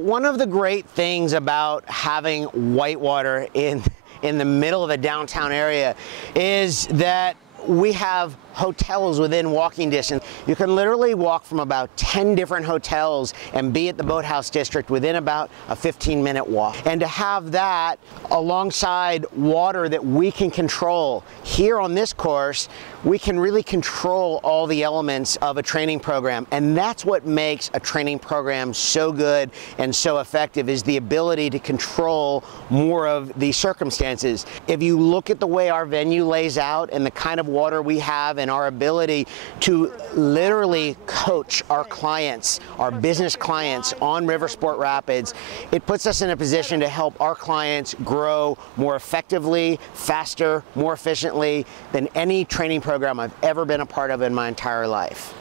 One of the great things about having whitewater in the middle of the downtown area is that we have hotels within walking distance. You can literally walk from about 10 different hotels and be at the Boathouse District within about a 15-minute walk. And to have that alongside water that we can control here on this course, we can really control all the elements of a training program. And that's what makes a training program so good and so effective, is the ability to control more of the circumstances. If you look at the way our venue lays out and the kind of water we have and our ability to literally coach our clients, our business clients on River Sport Rapids, it puts us in a position to help our clients grow more effectively, faster, more efficiently than any training program I've ever been a part of in my entire life.